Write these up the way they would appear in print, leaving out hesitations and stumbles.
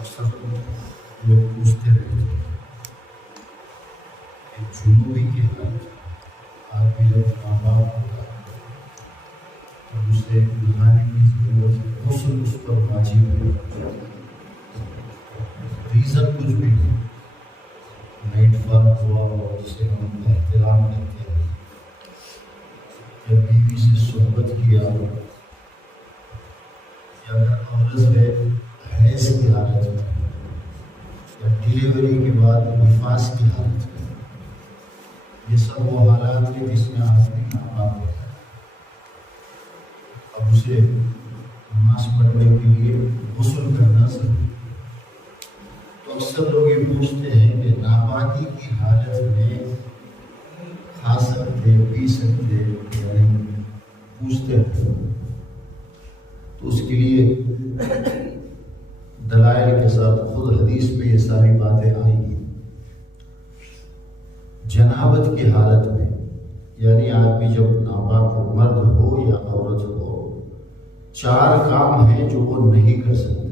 اکثر لوگ پوچھتے رہتے ہیں کہ جنوبی کے حالت آدمی جب ماں باپ ہوتا ہے تو اسے نہانے کی ضرورت ہے، غسل اس پر واجب ہے، ریزن کچھ بھی نہیں، نائٹ فال ہوا اور جسے ہم احترام کرتے ہیں، یا بیوی سے صحبت کیا، یا اگر عورت ہے حیض کی حالت میں یا ڈیلیوری کے بعد نفاس کی حالت میں، یہ سب وہ حالات ہیں جس میں آدمی ناپاک ہوتا ہے۔ اب اسے نماز پڑھنے کے لیے غسل کرنا ضروری ہے۔ تو اکثر لوگ یہ پوچھتے ہیں کہ ناپاکی کی حالت میں کھا سکتے پی سکتے یا نہیں، پوچھتے ہیں۔ تو اس کے لیے دلائل کے ساتھ خود حدیث میں یہ ساری باتیں آئی ہیں۔ جنابت کی حالت میں، یعنی آدمی جب ناپاک ہو، مرد ہو یا عورت ہو، 4 کام ہیں جو وہ نہیں کر سکتے۔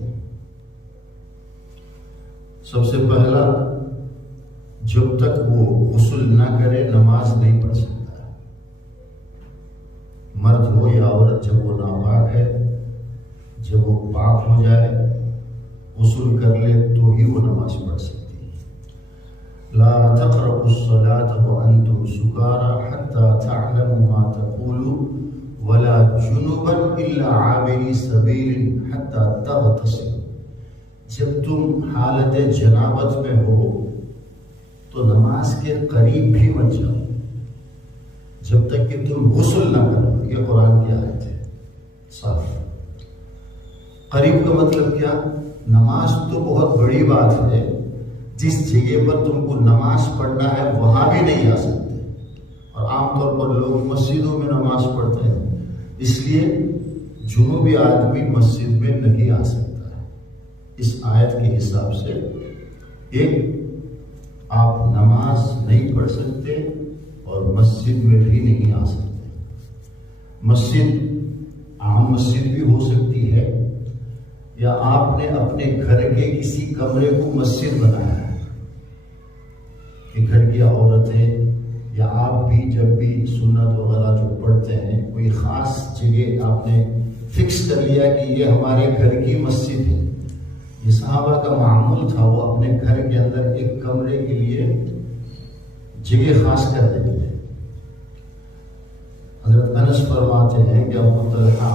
سب سے پہلا، جب تک وہ غسل نہ کرے نماز نہیں پڑھ سکتا ہے۔ مرد ہو یا عورت جب وہ ناپاک ہے، جب وہ پاک ہو جائے، غسل کر لے تو ہی وہ نماز پڑھ سکتی ہے۔ لا تقربوا الصلاة وانتم سکارى حتى تعلموا ما تقولون ولا جنبا الا عابري سبيل حتى تغتسلوا۔ جب تم حالت جنابت میں ہو تو نماز کے قریب بھی مت جاؤ جب تک کہ تم غسل نہ کرو۔ یہ قرآن کی آیت ہے صاف۔ قریب کا مطلب کیا؟ نماز تو بہت بڑی بات ہے، جس جگہ پر تم کو نماز پڑھنا ہے وہاں بھی نہیں آ سکتے، اور عام طور پر لوگ مسجدوں میں نماز پڑھتے ہیں، اس لیے جنوبی آدمی مسجد میں نہیں آ سکتا ہے۔ اس آیت کے حساب سے ایک، آپ نماز نہیں پڑھ سکتے اور مسجد میں بھی نہیں آ سکتے۔ مسجد عام مسجد بھی ہو سکتی ہے، یا آپ نے اپنے گھر کے کسی کمرے کو مسجد بنایا ہے کہ گھر کی عورتیں یا آپ بھی جب بھی سنت وغیرہ جو پڑھتے ہیں، کوئی خاص جگہ آپ نے فکس کر لیا کہ یہ ہمارے گھر کی مسجد ہے۔ یہ صحابہ کا معمول تھا، وہ اپنے گھر کے اندر ایک کمرے کے لیے جگہ خاص کر دیتے تھے۔ حضرت انس فرماتے ہیں کہ ابو طلحہ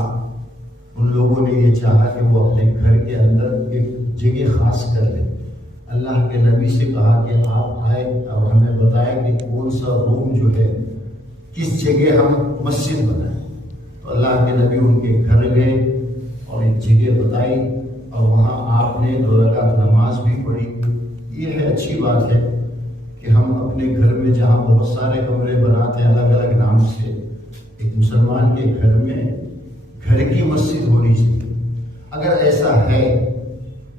ان لوگوں نے یہ چاہا کہ وہ اپنے گھر کے اندر ایک جگہ خاص کر لیں۔ اللہ کے نبی سے کہا کہ آپ آئے اور ہمیں بتائیں کہ کون سا روم جو ہے کس جگہ ہم مسجد بنائیں۔ تو اللہ کے نبی ان کے گھر گئے اور ایک جگہ بتائی، اور وہاں آپ نے 2 رکعت نماز بھی پڑھی۔ یہ ہے اچھی بات ہے کہ ہم اپنے گھر میں جہاں بہت سارے کمرے بناتے ہیں الگ الگ نام سے، ایک مسلمان کے گھر میں گھر کی مسجد ہونی چاہیے۔ اگر ایسا ہے،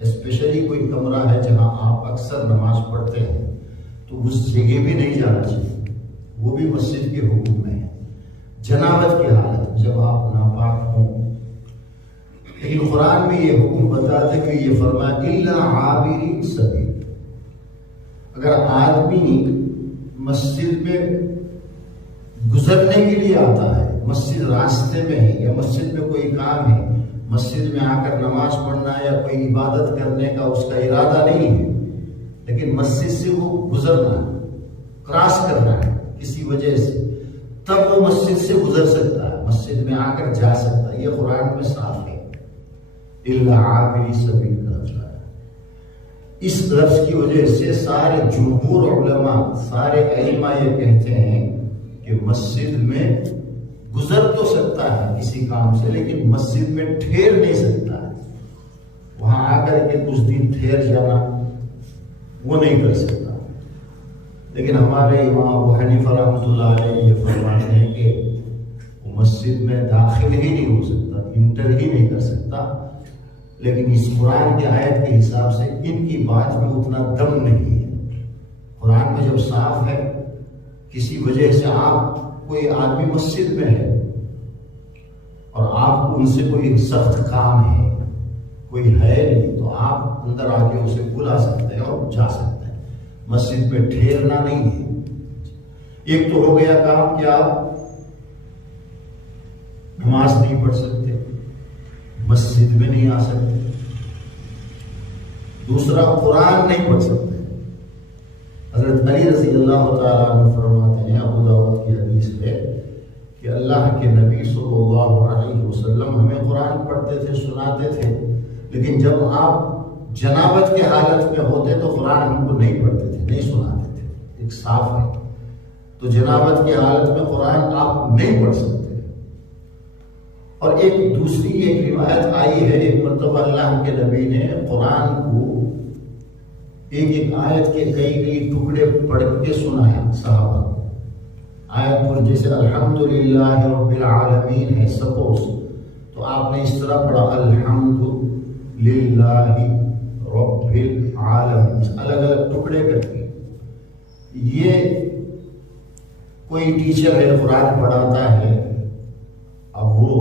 اسپیشلی کوئی کمرہ ہے جہاں آپ اکثر نماز پڑھتے ہیں، تو اس جگہ بھی نہیں جانا چاہیے، وہ بھی مسجد کے حکم میں ہے۔ جنابت کی حالت جب آپ ناپاک ہوں، لیکن قرآن میں یہ حکم بتاتا ہے کہ یہ فرمایا الا عابری سبیل۔ اگر آدمی مسجد میں گزرنے کے لیے آتا ہے، مسجد راستے میں ہے یا مسجد میں کوئی کام ہے، مسجد میں آ کر نماز پڑھنا یا کوئی عبادت کرنے کا اس کا ارادہ نہیں ہے، لیکن مسجد سے وہ گزرنا ہے، کراس کرنا ہے کسی وجہ سے، تب وہ مسجد سے گزر سکتا ہے، مسجد میں آ کر جا سکتا ہے۔ یہ قرآن میں صاف ہے، الا عابری سبیل کا لفظ ہے۔ اس لفظ کی وجہ سے سارے جمہور علماء، سارے ائمہ یہ کہتے ہیں کہ مسجد میں گزر تو سکتا ہے کسی کام سے، لیکن مسجد میں ٹھہر نہیں سکتا ہے، وہاں آ کر کے کچھ دن ٹھہر جانا وہ نہیں کر سکتا۔ لیکن ہمارے امام ابو حنیفہ رحمۃ اللہ علیہ یہ فرماتے ہیں کہ وہ مسجد میں داخل ہی نہیں ہو سکتا، انٹر ہی نہیں کر سکتا۔ لیکن اس قرآن کی آیت کے حساب سے ان کی بات میں اتنا دم نہیں ہے۔ قرآن میں جب صاف ہے، کسی وجہ سے آپ کوئی آدمی مسجد میں ہے اور آپ کو ان سے کوئی سخت کام ہے، کوئی ہے نہیں تو آپ اندر آ کے اسے بلا سکتے ہیں اور جا سکتے ہیں، مسجد میں ٹھہرنا نہیں ہے۔ ایک تو ہو گیا کام کہ آپ نماز نہیں پڑھ سکتے، مسجد میں نہیں آ سکتے۔ دوسرا، قرآن نہیں پڑھ سکتے۔ حضرت علی رضی اللہ تعالیٰ عنہ فرماتے ہیں، ابو داؤد کی حدیث ہے کہ اللہ کے نبی صلی اللہ علیہ وسلم ہمیں قرآن پڑھتے تھے، سناتے تھے، لیکن جب آپ جنابت کے حالت میں ہوتے تو قرآن ہم کو نہیں پڑھتے تھے، نہیں سناتے تھے۔ ایک صاف ہے، تو جنابت کی حالت میں قرآن آپ نہیں پڑھ سکتے۔ اور ایک دوسری ایک روایت آئی ہے، ایک مرتبہ اللہ کے نبی نے قرآن کو ایک ایک آیت کے کئی ٹکڑے پڑھ کے سنایا صحابہ کو۔ آیت پر جیسے الحمدللہ رب العالمین ہے سپوز، تو آپ نے اس طرح پڑھا الحمدللہ رب العالمین، الگ الگ ٹکڑے کر کے۔ یہ کوئی ٹیچر ہے، قرآن پڑھاتا ہے، اب وہ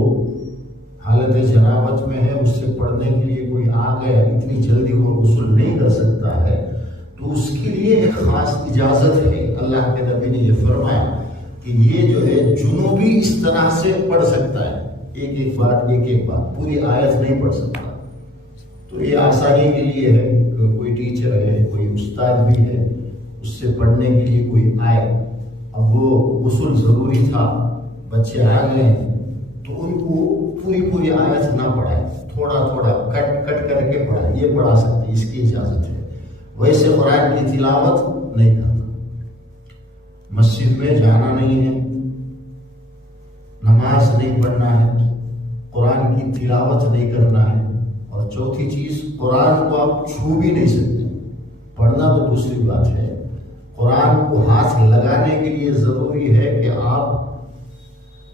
حالت جنابت میں ہے، اس سے پڑھنے کے لیے کوئی آ گیا، اتنی جلدی وہ غسل نہیں کر سکتا ہے، تو اس کے لیے ایک خاص اجازت ہے۔ اللہ کے نبی نے یہ فرمایا کہ یہ جو ہے جنوبی اس طرح سے پڑھ سکتا ہے، ایک ایک بات پوری آیت نہیں پڑھ سکتا۔ تو یہ آسانی کے لیے ہے کہ کوئی ٹیچر ہے، کوئی استاد بھی ہے، اس سے پڑھنے کے لیے کوئی آئے۔ اب وہ غسل ضروری تھا، بچے آ گئے ہیں، تو ان کو پوری آیت نہ پڑھائے، تھوڑا کٹ کر کے پڑھائے، یہ پڑھا سکتے، اس کی اجازت ہے۔ ویسے قرآن کی تلاوت نہیں کرنا، مسجد میں جانا نہیں ہے، نماز نہیں پڑھنا ہے، قرآن کی تلاوت نہیں کرنا ہے، اور چوتھی چیز، قرآن کو آپ چھو بھی نہیں سکتے۔ پڑھنا تو دوسری بات ہے، قرآن کو ہاتھ لگانے کے لیے ضروری ہے کہ آپ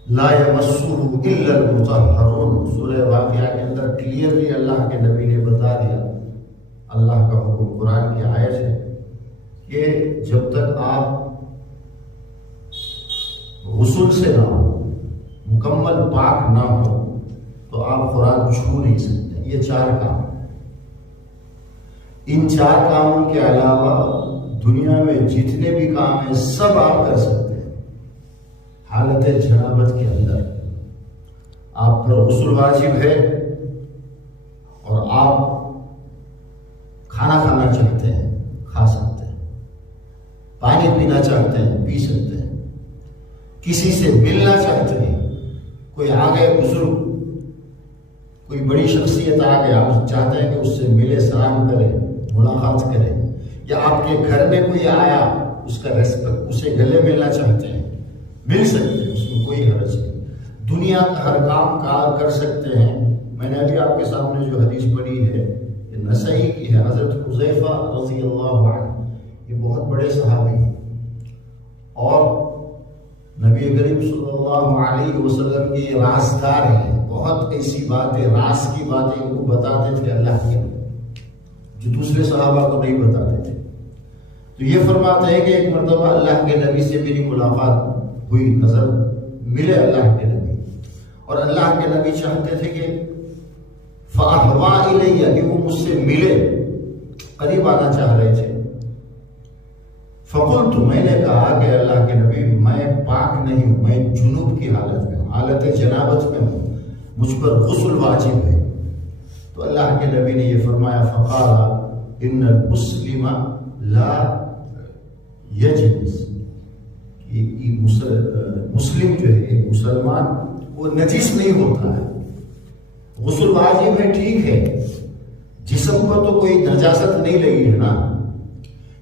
لا یمسہ الا المطہرون، سورہ واقعہ کے اندر کلیئرلی اللہ کے نبی نے بتا دیا، اللہ کا حکم قرآن کی آیت ہے کہ جب تک آپ غسل سے نہ ہو، مکمل پاک نہ ہو، تو آپ قرآن چھو نہیں سکتے۔ یہ 4 کام، ان 4 کاموں کے علاوہ دنیا میں جتنے بھی کام ہیں سب آپ کر سکتے ہیں حالت جنابت کے اندر۔ آپ پر غسل واجب ہے اور آپ کھانا کھانا چاہتے ہیں، کھا سکتے ہیں، پانی پینا چاہتے ہیں، پی سکتے ہیں، کسی سے ملنا چاہتے ہیں، کوئی آ گئے بزرگ، کوئی بڑی شخصیت آ گیا، آپ چاہتے ہیں کہ اس سے ملے، سلام کریں، ملاقات کریں، یا آپ کے گھر میں کوئی آیا، اس کا ریسپیکٹ، اسے گلے ملنا چاہتے ہیں، مل سکتے ہیں، اس میں کوئی حرج نہیں۔ دنیا کا ہر کام کر سکتے ہیں۔ میں نے ابھی آپ کے سامنے جو حدیث پڑھی ہے، یہ نسائی کی ہے، حضرت حذیفہ رضی اللہ عنہ، یہ بہت بڑے صحابی ہیں، اور نبی کریم صلی اللہ علیہ وسلم کے رازدار ہیں۔ بہت ایسی باتیں، راز کی باتیں ان کو بتاتے تھے اللہ کے نبی، جو دوسرے صحابہ کو نہیں بتاتے تھے۔ تو یہ فرماتے ہیں کہ ایک مرتبہ اللہ کے نبی سے میری ملاقات ہوئی، نظر ملے اللہ کے نبی، اور اللہ کے نبی چاہتے تھے کہ فَأَحْوَا إِلَيَّ، کہ وہ مجھ سے ملے، قریب آنا چاہ رہے تھے۔ فَقُلْتُ، میں نے کہا کہ اللہ کے نبی میں پاک نہیں ہوں، میں جنوب کی حالت میں ہوں، حالت جنابت میں ہوں، مجھ پر غسل واجب ہے۔ تو اللہ کے نبی نے یہ فرمایا فَقَالَ إِنَّ الْمُسْلِمَ لَا يَجْنِسُ، کہ مسلم جو ہے، مسلمان، وہ نجس نہیں ہوتا ہے۔ غسل واجب ہے، ٹھیک ہے، جسم پر تو کوئی نجاست نہیں لگی ہے نا۔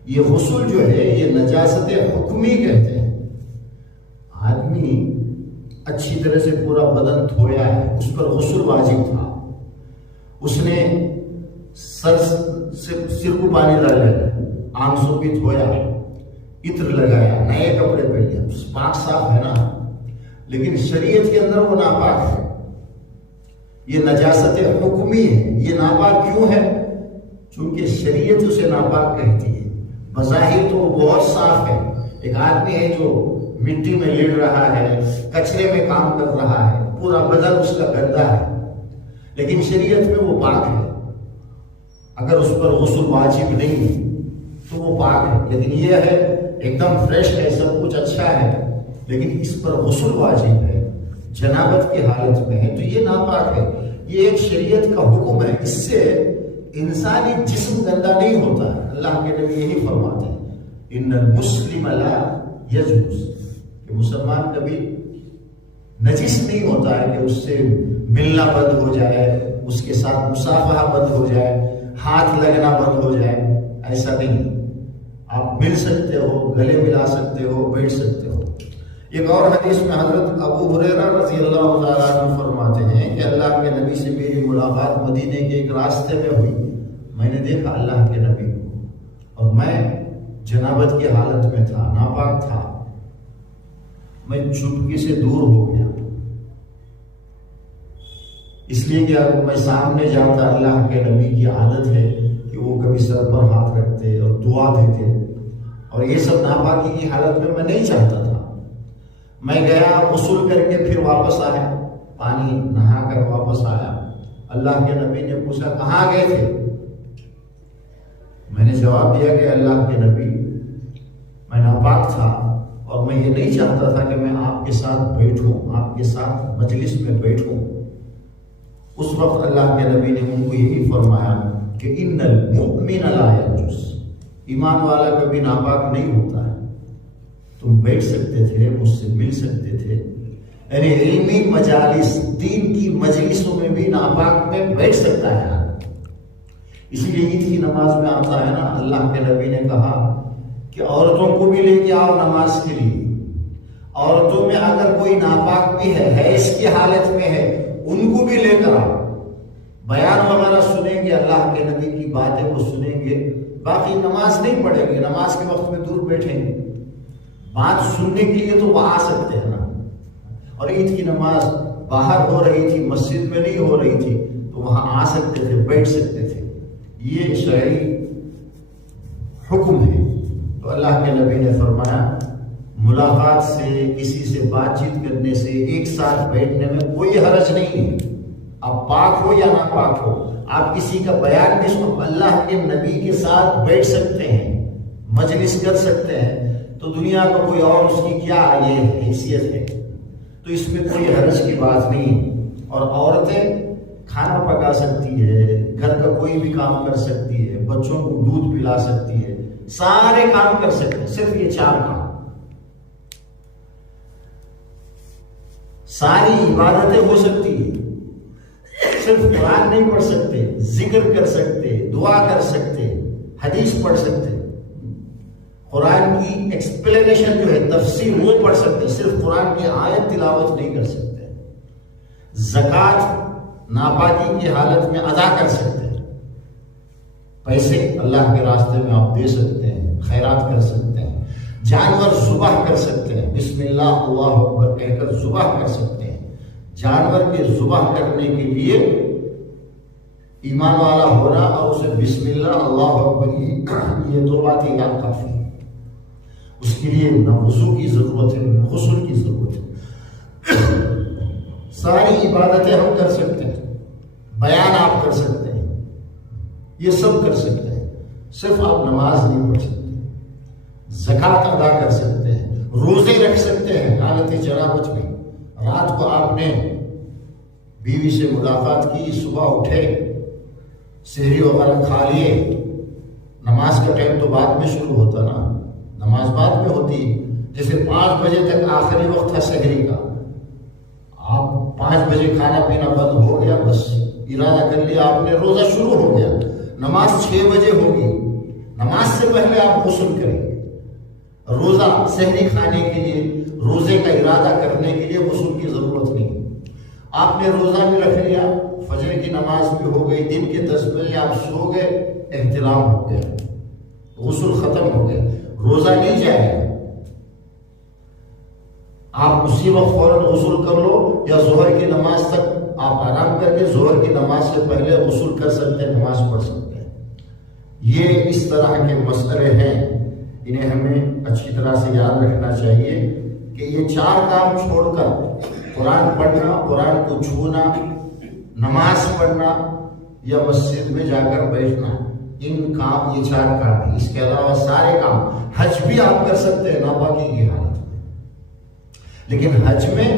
یہ غسل جو ہے یہ نجاست حکمی کہتے ہیں۔ آدمی اچھی طرح سے پورا بدن دھویا ہے، اس پر غسل واجب تھا، اس نے سر کو پانی ڈالا، آنکھوں بھی دھویا، عطر لگایا، نئے کپڑے پہنے، پاک صاف ہے نا، لیکن شریعت کے اندر وہ ناپاک ہے۔ یہ نجاست حکمی ہے۔ یہ ناپاک کیوں ہے؟ چونکہ شریعت اسے ناپاک کہتی ہے۔ بظاہر تو وہ بہت صاف ہے، ایک آدمی ہے جو مٹی میں لیٹ رہا ہے، کچرے میں کام کر رہا ہے، پورا بدن اس کا گندا ہے، لیکن شریعت میں وہ پاک ہے۔ اگر اس پر غسل واجب نہیں تو وہ پاک ہے، لیکن یہ ہے ایک دم فریش ہے، سب کچھ اچھا ہے، لیکن اس پر غسل واجب ہے، جنابت کی حالت میں ہے، تو یہ ناپاک ہے۔ یہ ایک شریعت کا حکم ہے، اس سے انسانی جسم گندا نہیں ہوتا ہے۔ اللہ کے نبی یہی فرماتے ہیں ان المسلم لا یجوز، کہ مسلمان کبھی نجس نہیں ہوتا ہے کہ اس سے ملنا بند ہو جائے، اس کے ساتھ مصافحہ بند ہو جائے، ہاتھ لگنا بند ہو جائے، ایسا نہیں۔ آپ مل سکتے ہو، گلے ملا سکتے ہو، بیٹھ سکتے ہو۔ ایک اور حدیث میں حضرت ابو ہریرہ رضی اللہ تعالیٰ عنہ فرماتے ہیں کہ اللہ کے نبی سے میری ملاقات مدینے کے ایک راستے میں ہوئی، میں نے دیکھا اللہ کے نبی کو اور میں جنابت کی حالت میں تھا، ناپاک تھا، میں چپکے سے دور ہو گیا، اس لیے کہ اگر میں سامنے جاتا، اللہ کے نبی کی عادت ہے کہ وہ کبھی سر پر ہاتھ رکھتے اور دعا دیتے، اور یہ سب ناپاکی کی حالت میں نہیں چاہتا تھا۔ میں گیا، غسل کر کے پھر واپس آیا، پانی نہا کر واپس آیا۔ اللہ کے نبی نے پوچھا کہاں گئے تھے؟ میں نے جواب دیا کہ اللہ کے نبی میں ناپاک تھا اور میں یہ نہیں چاہتا تھا کہ میں آپ کے ساتھ بیٹھوں، آپ کے ساتھ مجلس میں بیٹھوں۔ اس وقت اللہ کے نبی نے ان کو یہی فرمایا کہ ان المؤمن لا ينجس، ایمان والا کبھی ناپاک نہیں ہوتا ہے۔ تم بیٹھ سکتے تھے، مجھ سے مل سکتے تھے، یعنی علمی مجالس، دین کی مجلسوں میں بھی ناپاک میں بیٹھ سکتا ہے۔ اسی لیے عید کی نماز میں آتا ہے نا، اللہ کے نبی نے کہا کہ عورتوں کو بھی لے کے آؤ نماز کے لیے، عورتوں میں اگر کوئی ناپاک بھی ہے، حیض کی حالت میں ہے، ان کو بھی لے کر آؤ، بیان وغیرہ سنیں گے، اللہ کے نبی کی باتیں کو سنیں گے، باقی نماز نہیں پڑھیں گے، نماز کے وقت میں دور بیٹھیں گے، بات سننے کے لیے تو وہ آ سکتے ہیں نا۔ اور عید کی نماز باہر ہو رہی تھی، مسجد میں نہیں ہو رہی تھی، تو وہاں آ سکتے تھے، بیٹھ سکتے تھے، یہ شرعی حکم ہے۔ تو اللہ کے نبی نے فرمایا ملاقات سے، کسی سے بات چیت کرنے سے، ایک ساتھ بیٹھنے میں کوئی حرج نہیں ہے، آپ پاک ہو یا ناپاک ہو، آپ کسی کا بیان بھی سن، اللہ کے نبی کے ساتھ بیٹھ سکتے ہیں، مجلس کر سکتے ہیں، تو دنیا کا کوئی اور اس کی کیا یہ حیثیت ہے؟ تو اس میں کوئی حرج کی بات نہیں۔ اور عورتیں کھانا پکا سکتی ہے، گھر کا کوئی بھی کام کر سکتی ہے، بچوں کو دودھ پلا سکتی ہے، سارے کام کر سکتے ہیں، صرف یہ 4 کام۔ ساری عبادتیں ہو سکتی ہیں، صرف قرآن نہیں پڑھ سکتے، ذکر کر سکتے، دعا کر سکتے، حدیث پڑھ سکتے، قرآن کی ایکسپلینیشن جو ہے، تفسیر، وہ پڑھ سکتے، صرف قرآن کی آیت تلاوت نہیں کر سکتے۔ زکوٰۃ ناپاکی کی حالت میں ادا کر سکتے ہیں، پیسے اللہ کے راستے میں آپ دے سکتے ہیں، خیرات کر سکتے ہیں، جانور ذبح کر سکتے ہیں، بسم اللہ اللہ اکبر کہہ کر ذبح کر سکتے ہیں۔ جانور کے ذبح کرنے کے لیے ایمان والا ہونا اور اسے بسم اللہ اللہ اکبر یہ 2 باتیں یاد کافی ہے۔ اس کے لیے نہ وضو کی ضرورت ہے، نہ غسل کی ضرورت ہے، ساری عبادتیں ہم کر سکتے ہیں، بیان آپ کر سکتے ہیں، یہ سب کر سکتے ہیں، صرف آپ نماز نہیں پڑھ سکتے، زکوٰۃ ادا کر سکتے ہیں، روزے رکھ سکتے ہیں حالت جنابت میں۔ رات کو آپ نے بیوی سے ملاقات کی، صبح اٹھے، سحری وغیرہ کھا لیے، نماز کا ٹائم تو بعد میں شروع ہوتا نا، نماز بعد میں ہوتی، جیسے 5 بجے تک آخری وقت تھا سحری کا، آپ 5 بجے کھانا پینا بند ہو گیا، بس ارادہ کر لیا آپ نے، روزہ شروع ہو گیا، نماز 6 بجے ہوگی، نماز سے پہلے آپ غسل کریں گے، روزہ سحری کھانے کے لیے، روزے کا ارادہ کرنے کے لیے غسل کی ضرورت نہیں۔ آپ نے روزہ بھی رکھ لیا، فجر کی نماز بھی ہو گئی، دن کے 10 بجے آپ سو گئے، احترام ہو گیا، غسل ختم ہو گیا، روزہ نہیں جائے گا۔ آپ اسی وقت فوراً غسل کر لو، یا ظہر کی نماز تک آپ آرام کر کے ظہر کی نماز سے پہلے غسل کر سکتے ہیں، نماز پڑھ سکتے ہیں۔ یہ اس طرح کے مسئلے ہیں، انہیں ہمیں اچھی طرح سے یاد رکھنا چاہیے کہ یہ 4 کام چھوڑ کر قرآن پڑھنا، قرآن کو چھونا، نماز پڑھنا، یا مسجد میں جا کر بیٹھنا، ان کام، یہ 4 کام ہیں۔ اس کے علاوہ سارے کام، حج بھی آپ کر سکتے ہیں ناپاکی کی حالت میں، لیکن حج میں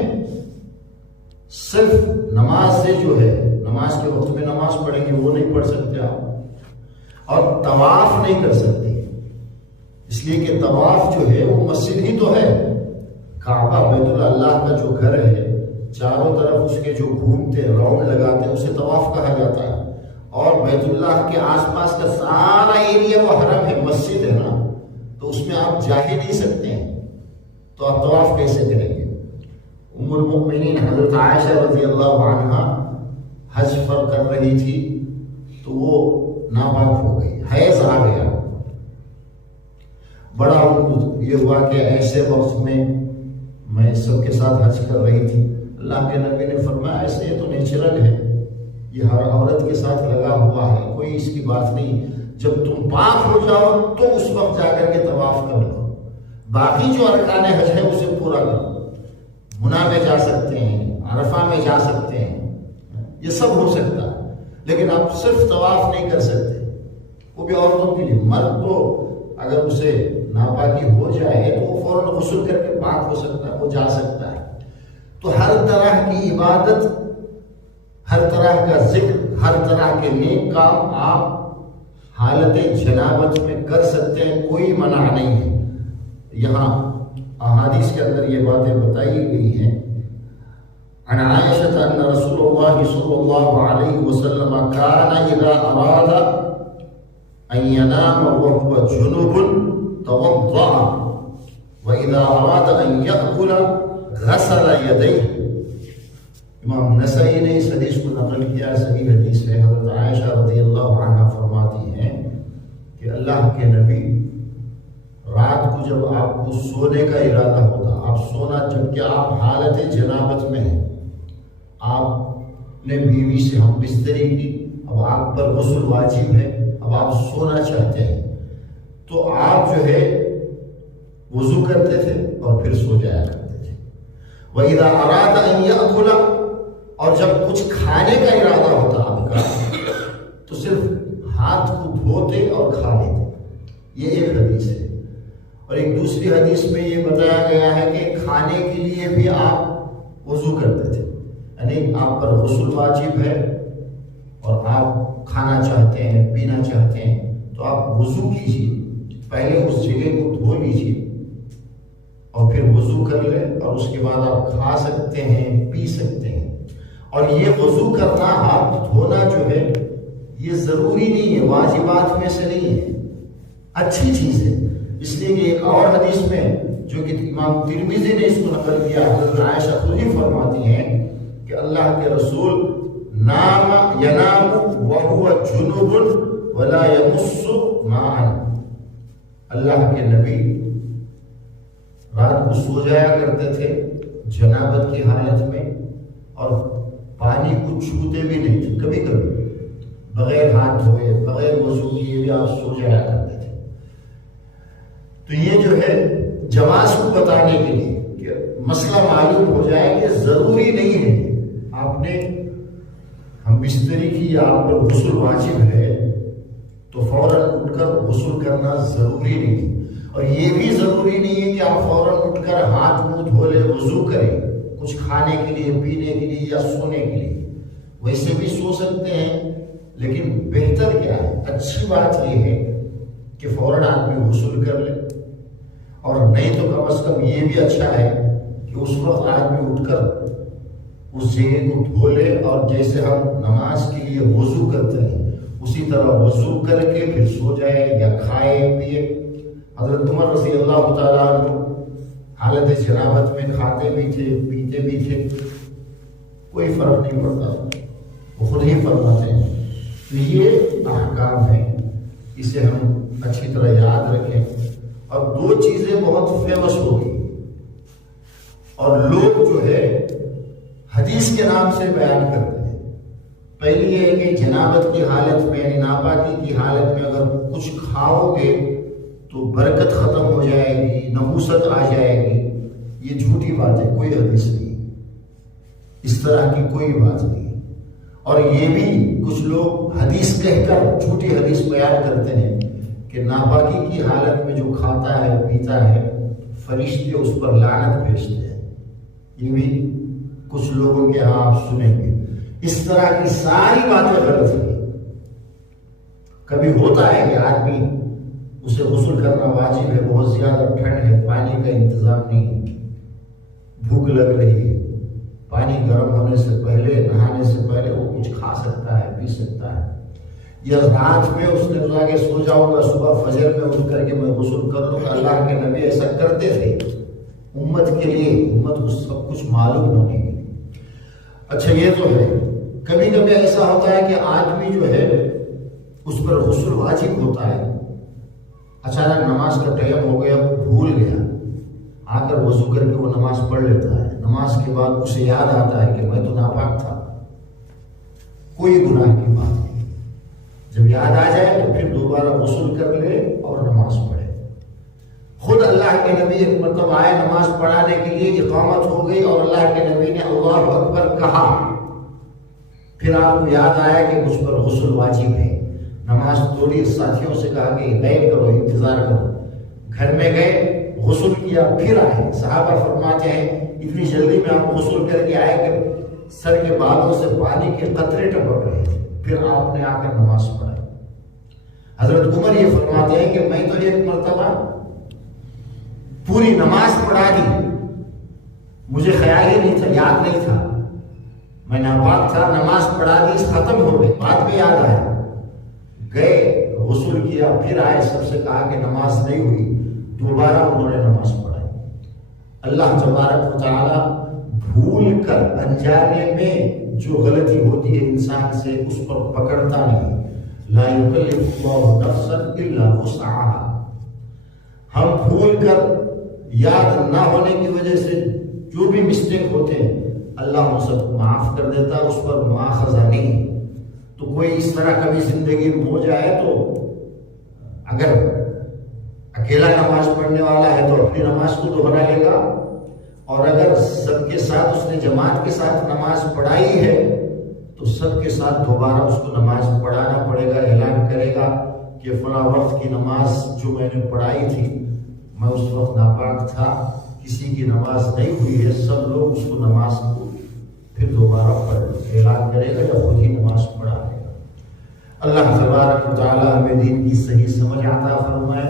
صرف نماز سے جو ہے، نماز کے وقت میں نماز پڑھیں گے وہ نہیں پڑھ سکتے آپ، اور طواف نہیں کر سکتے، اس لیے کہ طواف جو ہے وہ مسجد ہی تو ہے، کعبہ بیت اللہ کا جو گھر ہے، چاروں طرف اس کے جو گھومتے راؤنڈ لگاتے ہیں اسے طواف کہا جاتا ہے، اور بیت اللہ کے آس پاس کا سارا ایریا وہ حرم ہے، مسجد ہے نا، تو اس میں آپ جا ہی نہیں سکتے ہیں، تو آپ طواف کیسے کریں گے؟ ام المؤمنین حضرت عائشہ رضی اللہ عنہا حج کر رہی تھی تو وہ ناپاک ہو گئی، حیض آ گیا، بڑا یہ ہوا کہ ایسے وقت میں سب کے ساتھ حج کر رہی تھی، اللہ کے نبی نے فرمایا ایسے یہ تو نیچرل ہے، یہ ہر عورت کے ساتھ لگا ہوا ہے، کوئی اس کی بات نہیں، جب تم پاک ہو جاؤ تو اس وقت جا کر کے طواف کر لو، باقی جو ارکان حج ہے اسے پورا کرو، منا میں جا سکتے ہیں، عرفہ میں جا سکتے ہیں، یہ سب ہو سکتا ہے، لیکن آپ صرف طواف نہیں کر سکتے، وہ بھی عورتوں کے لیے، مرد تو اگر اسے ناپاکی ہو جائے تو وہ فوراً غسل کر کے پاک ہو سکتا ہے، وہ جا سکتا ہے، تو ہر طرح کی عبادت، ہر طرح کا ذکر، ہر طرح کے نیک کام آپ حالت جنابت میں کر سکتے ہیں، کوئی منع نہیں ہے۔ یہاں احادیث کے اندر یہ باتیں بتائی گئی ہیں، عن عائشہ ان رسول اللہ صلی اللہ علیہ وسلم کان اذا اراد ان ينام وهو جنوب توضأ واذا اراد ان يأكل غسل يديه۔ امام نسائی نے اس حدیث کو نقل کیا، صحیح حدیث ہے، حضرت عائشہ رضی اللہ عنہا فرماتی ہیں کہ اللہ کے نبی رات کو جب آپ کو سونے کا ارادہ ہوتا، آپ سونا، جبکہ آپ حالت جنابت میں ہیں، آپ نے بیوی سے ہم بستری کی، اب آپ پر غسل واجب ہے، اب آپ سونا چاہتے ہیں، تو آپ جو ہے وضو کرتے تھے اور پھر سو جایا کرتے تھے۔ وَإِذَا أَرَادَ أَن يَأْكُلَ، اور جب کچھ کھانے کا ارادہ ہوتا آپ کا تو صرف ہاتھ کو دھوتے اور کھا لیتے، یہ ایک حدیث ہے۔ اور ایک دوسری حدیث میں یہ بتایا گیا ہے کہ کھانے کے لیے بھی آپ وضو کرتے تھے، یعنی آپ پر غسل واجب ہے اور آپ کھانا چاہتے ہیں، پینا چاہتے ہیں، تو آپ وضو کیجیے، پہلے اس جگہ کو دھو لیجیے اور پھر وضو کر لیں، اور اس کے بعد آپ کھا سکتے ہیں، پی سکتے ہیں۔ اور یہ وضو کرنا، ہاتھ دھونا جو ہے یہ ضروری نہیں ہے، واجبات میں سے نہیں ہے، اچھی چیز ہے، اس لیے کہ ایک اور حدیث میں جو کہ امام ترمذی نے اس کو نقل کیا، حضرت عائشہ خود ہی فرماتی ہیں کہ اللہ کے رسول نام ینام وہو جنوب ولا یمس ماء، اللہ کے نبی رات کو سو جایا کرتے تھے جنابت کی حالت میں، اور پانی کو چھوتے بھی نہیں تھے، کبھی کبھی بغیر ہاتھ دھوئے، بغیر وضو کیے بھی آپ سو جایا کرتے تھے۔ تو یہ جو ہے جواز کو بتانے کے لیے کہ مسئلہ معلوم ہو جائے کہ ضروری نہیں ہے آپ نے، ہم بستری کی یا آپ پر غسل واجب ہے تو فوراً اٹھ کر غسل کرنا ضروری نہیں، اور یہ بھی ضروری نہیں ہے کہ آپ فوراً اٹھ کر ہاتھ منہ دھو لیں، وضو کریں کچھ کھانے کے لیے، پینے کے لیے یا سونے کے لیے، ویسے بھی سو سکتے ہیں، لیکن بہتر کیا ہے، اچھی بات یہ ہے کہ فوراً آدمی غسل کر لے، اور نہیں تو کم از کم یہ بھی اچھا ہے کہ اس وقت آدمی اٹھ کر اس جگہ کو دھو لے، اور جیسے ہم نماز کے لیے وضو کرتے ہیں اسی طرح وضو کر کے پھر سو جائے یا کھائے پیے۔ حضرت عمر رضی اللہ تعالیٰ عنہ حالت جنابت میں کھاتے بھی تھے، پیتے بھی تھے، کوئی فرق نہیں پڑتا، وہ خود ہی فرماتے ہیں۔ تو یہ احکام ہے، اسے ہم اچھی طرح یاد رکھیں۔ اور دو چیزیں بہت فیمس ہو گئی اور لوگ جو ہے حدیث کے نام سے بیان کرتے ہیں۔ پہلی یہ ہے کہ جنابت کی حالت میں، یعنی ناپاکی کی حالت میں اگر کچھ کھاؤ گے تو برکت ختم ہو جائے گی، نحوست آ جائے گی، یہ جھوٹی بات ہے، کوئی حدیث نہیں، اس طرح کی کوئی بات نہیں۔ اور یہ بھی کچھ لوگ حدیث کہہ کر جھوٹی حدیث بیان کرتے ہیں کہ ناپاکی کی حالت میں جو کھاتا ہے پیتا ہے فرشتے اس پر لعنت بھیجتے ہیں. یہ بھی کچھ لوگوں کے ہاں آپ سنیں گے. اس طرح کی ساری باتیں غلط ہیں. کبھی ہوتا ہے کہ آدمی اسے غسل کرنا واجب ہے، بہت زیادہ ٹھنڈ ہے، پانی کا انتظام نہیں ہے، بھوک لگ رہی ہے، پانی گرم ہونے سے پہلے، نہانے سے پہلے وہ کچھ کھا سکتا ہے، پی سکتا ہے. یا رات میں اس نے کہا کہ سو جاؤں گا، صبح فجر میں اٹھ کر کے میں غسل کر لوں گا. اللہ کے نبی ایسا کرتے تھے امت کے لیے، امت کو سب کچھ معلوم ہونے کے لیے. اچھا یہ تو ہے. کبھی کبھی ایسا ہوتا ہے کہ آدمی جو ہے اس پر غسل واجب ہوتا ہے، اچانک نماز کا ٹائم ہو گیا، بھول گیا، آ کر وضو کر کے وہ نماز پڑھ لیتا ہے. نماز کے بعد اسے یاد آتا ہے کہ میں تو ناپاک تھا. کوئی گناہ کی بات نہیں. جب یاد آ جائے تو پھر دوبارہ غسل کر لے اور نماز پڑھے. خود اللہ کے نبی ایک مرتبہ آئے نماز پڑھانے کے لیے، اقامت ہو گئی اور اللہ کے نبی نے اللہ اکبر کہا. پھر آپ کو یاد آیا کہ مجھ پر غسل واجب ہے. نماز توڑی، ساتھیوں سے کہا کہ ویٹ کرو، انتظار کرو. گھر میں گئے، غسل کیا، پھر آئے. صحابہ فرماتے ہیں اتنی جلدی میں آپ غسل کر کے آئے کہ سر کے بالوں سے پانی کے قطرے ٹپک رہے تھے. پھر آپ نے آ کر نماز پڑھائی. حضرت عمر یہ فرماتے ہیں کہ میں تو ایک مرتبہ پوری نماز پڑھا دی، مجھے خیال ہی نہیں تھا، یاد نہیں تھا، میں ناپاک تھا، نماز پڑھا دی، ختم ہو گئی. بعد میں یاد آیا، گئے غسل کیا، پھر آئے، سب سے کہا کہ نماز نہیں ہوئی. دوبارہ انہوں نے نماز پڑھائی. اللہ تبارک و تعالی بھول کر انجانے میں جو غلطی ہوتی ہے انسان سے اس پر پکڑتا نہیں. لا یکلف اللہ نفسا الا وسعها. ہم بھول کر، یاد نہ ہونے کی وجہ سے جو بھی مسٹیک ہوتے ہیں اللہ ان سب کو معاف کر دیتا ہے، اس پر مواخذہ نہیں. تو کوئی اس طرح کبھی زندگی میں ہو جائے تو اگر اکیلا نماز پڑھنے والا ہے تو اپنی نماز کو دوہرا لے گا، اور اگر سب کے ساتھ اس نے جماعت کے ساتھ نماز پڑھائی ہے تو سب کے ساتھ دوبارہ اس کو نماز پڑھانا پڑے گا. اعلان کرے گا کہ فلاں وقت کی نماز جو میں نے پڑھائی تھی، میں اس وقت ناپاک تھا، کسی کی نماز نہیں ہوئی ہے، سب لوگ اس کو نماز کو پھر دوبارہ اعلان کرے گا یا خود ہی نماز پڑھا لے گا. اللہ تبارک و تعالی ہمیں دین کی صحیح سمجھ عطا فرمائے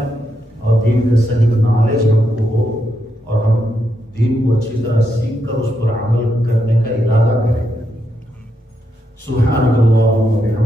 اور دین کا صحیح نالج ہم کو ہو، اور ہم دین کو اچھی طرح سیکھ کر اس پر عمل کرنے کا ارادہ کریں. سبحانک اللہم و بحمدک.